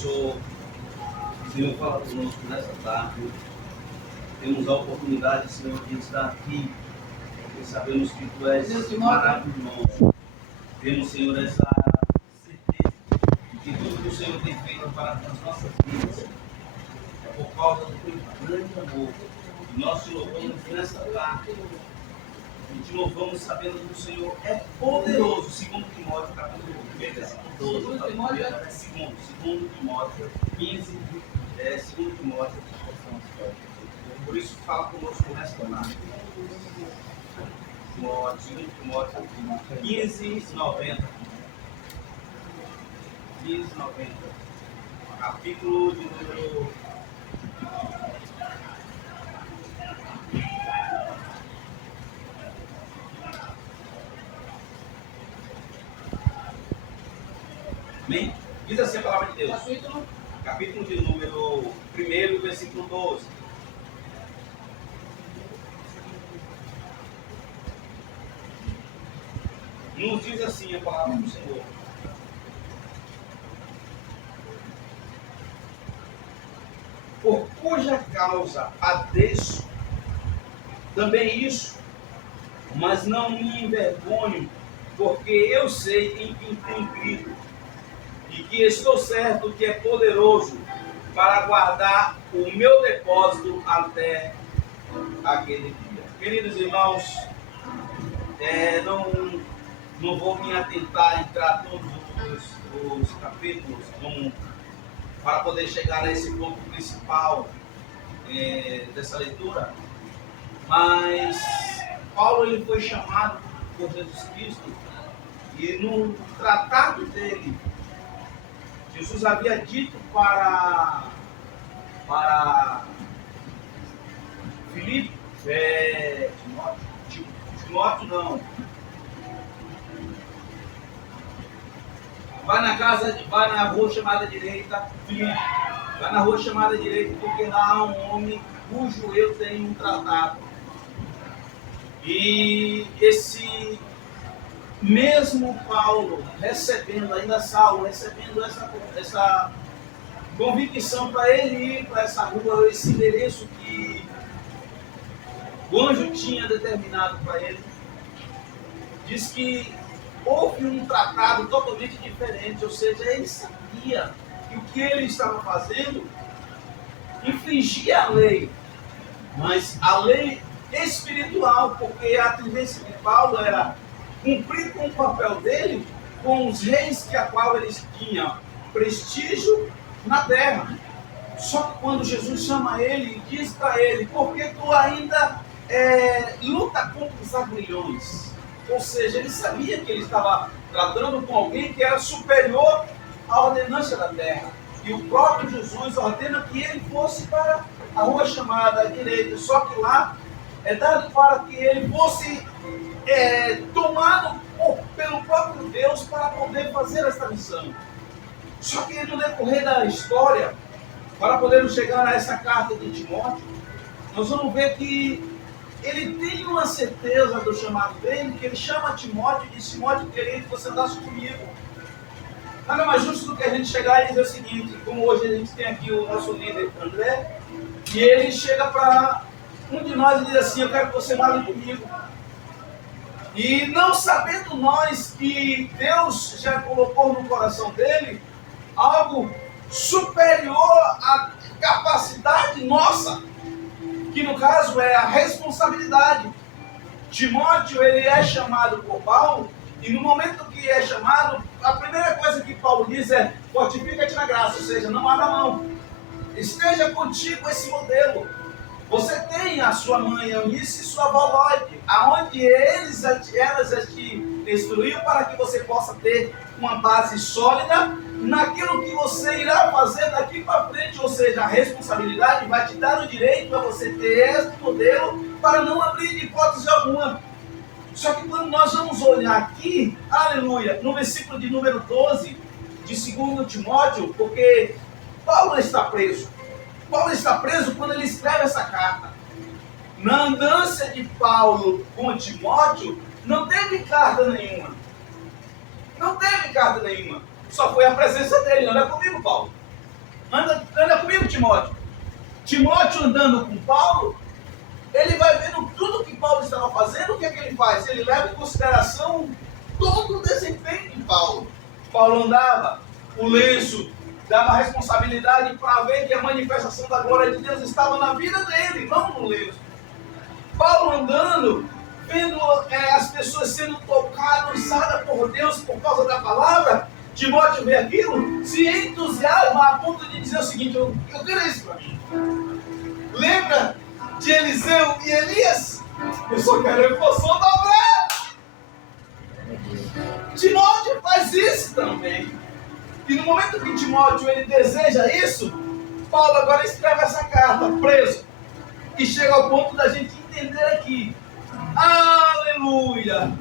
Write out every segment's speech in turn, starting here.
Senhor, fala conosco nessa tarde. Temos a oportunidade, Senhor, de estar aqui, porque sabemos que Tu és maravilhoso. Temos, Senhor, essa certeza de que tudo que o Senhor tem feito para as nossas vidas é por causa do Teu grande amor. E nós te louvamos nessa tarde. E te louvamos sabendo que o Senhor é poderoso, segundo Timóteo, capítulo 1, versículo 12. Segundo Timóteo 15, segundo Timóteo. Por isso, fala conosco nesta tarde. Segundo Timóteo 15:90. 15:90. Capítulo de número... Amém? Diz assim a palavra de Deus. Capítulo de número 1, versículo 12. Nos diz assim a palavra do Senhor. Por cuja causa padeço também isso, mas não me envergonho, porque eu sei em quem tenho crido, e que estou certo que é poderoso para guardar o meu depósito até aquele dia. Queridos irmãos, não vou me atentar a entrar todos os capítulos para poder chegar a esse ponto principal dessa leitura, mas Paulo ele foi chamado por Jesus Cristo e no tratado dele, Jesus havia dito para Filipe, Timóteo não. Vai na rua chamada direita, Filipe. Vai na rua chamada direita, porque lá há um homem cujo eu tenho um tratado. E esse mesmo Paulo recebendo, ainda Saulo, recebendo essa convicção para ele ir para essa rua, esse endereço que o anjo tinha determinado para ele, diz que houve um tratado totalmente diferente, ou seja, ele sabia que o que ele estava fazendo infringia a lei, mas a lei espiritual, porque a tendência de Paulo era cumprir com o papel dele com os reis que a qual eles tinham prestígio na terra. Só que quando Jesus chama ele e diz para ele, porque tu ainda luta contra os aguilhões, ou seja, ele sabia que ele estava tratando com alguém que era superior à ordenança da terra, e o próprio Jesus ordena que ele fosse para a rua chamada direita, só que lá é dado para que ele fosse tomado pelo próprio Deus para poder fazer essa missão. Só que no decorrer da história, para podermos chegar a essa carta de Timóteo, nós vamos ver que ele tem uma certeza do chamado dele, que ele chama Timóteo e diz: Timóteo, querido, você andasse comigo. Nada mais justo do que a gente chegar e dizer o seguinte, como hoje a gente tem aqui o nosso líder André, e ele chega para um de nós e diz assim: eu quero que você vá comigo. E não sabendo nós que Deus já colocou no coração dele algo superior à capacidade nossa, que no caso é a responsabilidade. Timóteo, ele é chamado por Paulo, e no momento que é chamado, a primeira coisa que Paulo diz é: fortifica-te na graça, ou seja, não abra mão, esteja contigo esse modelo. Você tem a sua mãe Eunice e sua avó Lloyd, aonde elas já te instruíram para que você possa ter uma base sólida naquilo que você irá fazer daqui para frente, ou seja, a responsabilidade vai te dar o direito a você ter esse modelo para não abrir de hipótese alguma. Só que quando nós vamos olhar aqui, aleluia, no versículo de número 12 de 2 Timóteo, porque Paulo está preso. Paulo está preso quando ele escreve essa carta. Na andança de Paulo com Timóteo, não teve carta nenhuma. Não teve carta nenhuma. Só foi a presença dele. Olha comigo, Paulo. Anda comigo, Timóteo. Timóteo andando com Paulo, ele vai vendo tudo que Paulo estava fazendo. O que é que ele faz? Ele leva em consideração todo o desempenho de Paulo. Paulo andava, o lenço dava responsabilidade para ver que a manifestação da glória de Deus estava na vida dele, não no lenço. Paulo andando, vendo as pessoas sendo tocadas, usadas por Deus por causa da palavra. Timóteo vê aquilo, se entusiasma a ponto de dizer o seguinte: eu quero isso para mim. Lembra de Eliseu e Elias? Eu só quero a porção dobrada. Timóteo faz isso também. E no momento que Timóteo ele deseja isso, Paulo agora escreve essa carta, preso. E chega ao ponto da gente entender aqui. Aleluia!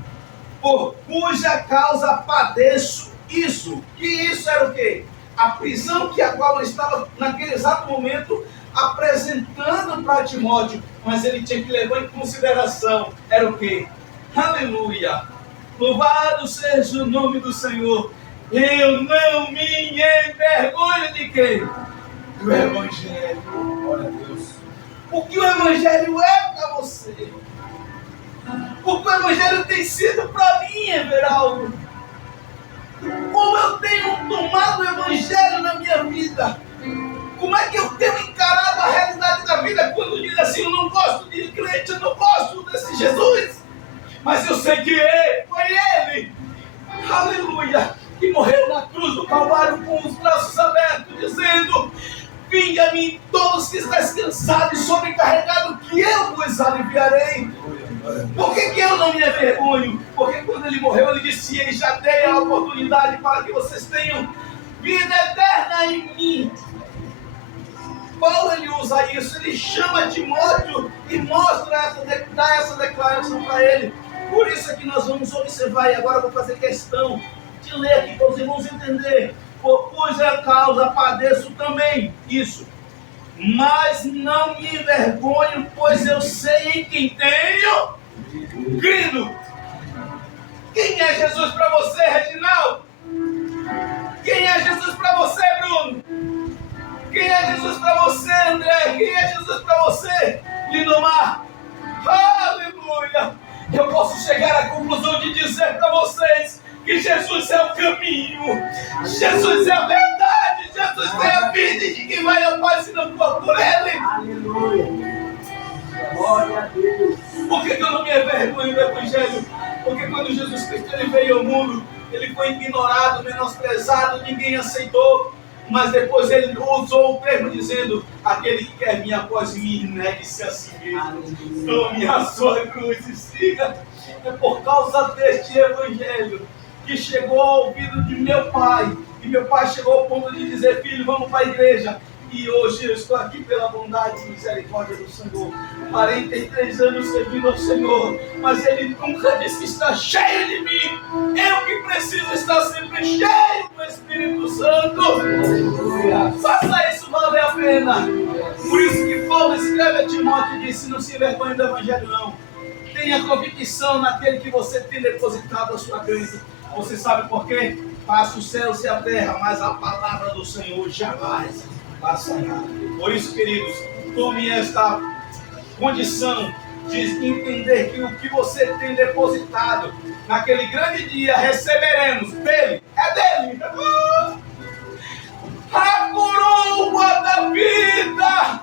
Por cuja causa padeço isso. Que isso era o quê? A prisão que a Paulo estava naquele exato momento apresentando para Timóteo. Mas ele tinha que levar em consideração. Era o quê? Aleluia! Louvado seja o nome do Senhor. Eu não me envergonho de quê? Do Evangelho. Glória a Deus. O que o Evangelho é para você? O que o Evangelho tem sido para mim, Everaldo? Como eu tenho tomado o Evangelho na minha vida? Como é que eu tenho encarado a realidade da vida quando diz assim: eu não gosto de crente, eu não gosto desse Jesus? Mas eu sei que foi Ele, aleluia, que morreu na cruz do Calvário com os braços abertos, dizendo: vinde a mim todos que estáis cansados e sobrecarregados, que eu vos aliviarei. Por que eu não me envergonho? Porque quando Ele morreu, Ele disse: Ele já dei a oportunidade para que vocês tenham vida eterna em mim. Paulo ele usa isso, ele chama Timóteo e dá essa declaração para ele. Por isso é que nós vamos observar, e agora eu vou fazer questão de ler aqui para os irmãos entender. Por cuja causa padeço também isso. Mas não me envergonho, pois eu sei em quem tenho crido. Quem é Jesus para você, Reginaldo? Quem é Jesus para você, Bruno? Quem é Jesus para você, André? Quem é Jesus para você, Lindomar? Aleluia! Eu posso chegar à conclusão de dizer para vocês que Jesus é o caminho, Jesus é a verdade, Jesus é a vida, e de quem vai ao Pai se não for por Ele. Aleluia! Glória a Deus! Por que eu não me envergonho do Evangelho? Porque quando Jesus Cristo ele veio ao mundo, Ele foi ignorado, menosprezado, ninguém aceitou. Mas depois Ele usou o termo dizendo: aquele que quer vir após mim, negue-se a si mesmo, tome a sua cruz e siga. É por causa deste Evangelho que chegou ao ouvido de meu pai, e meu pai chegou ao ponto de dizer: filho, vamos para a igreja. E hoje eu estou aqui pela bondade e misericórdia do Senhor. 43 anos servindo ao Senhor, mas Ele nunca disse que está cheio de mim. Eu que preciso estar sempre cheio do Espírito Santo. Faça isso valer a pena. Por isso que Paulo escreve a Timóteo e disse: não se envergonhe do Evangelho não. Tenha convicção naquele que você tem depositado a sua crença. Você sabe por quê? Passa os céus e a terra, mas a palavra do Senhor jamais passará. Por isso, queridos, tome esta condição de entender que o que você tem depositado naquele grande dia receberemos dele. É dele. A coroa da vida,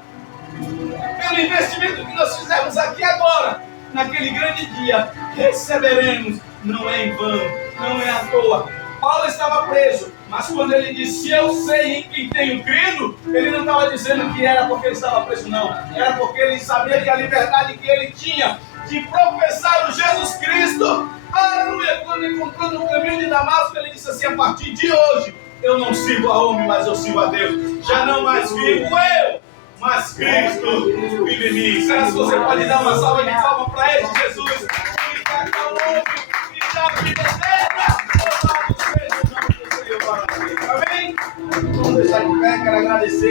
pelo investimento que nós fizemos aqui agora, naquele grande dia receberemos. Não é em vão, não é à toa. Paulo estava preso, mas quando ele disse: eu sei em quem tenho crido, ele não estava dizendo que era porque ele estava preso, não. Era porque ele sabia que a liberdade que ele tinha de professar o Jesus Cristo. Aleluia! Quando encontrou no caminho de Damasco, ele disse assim: a partir de hoje, eu não sirvo a homem, mas eu sirvo a Deus. Já não mais vivo eu, mas Cristo vive em mim. Será que você pode dar uma salva de palmas para ele, Jesus? Que está longe, que dá vida eterna. Amém? Vamos deixar de pé, quero agradecer.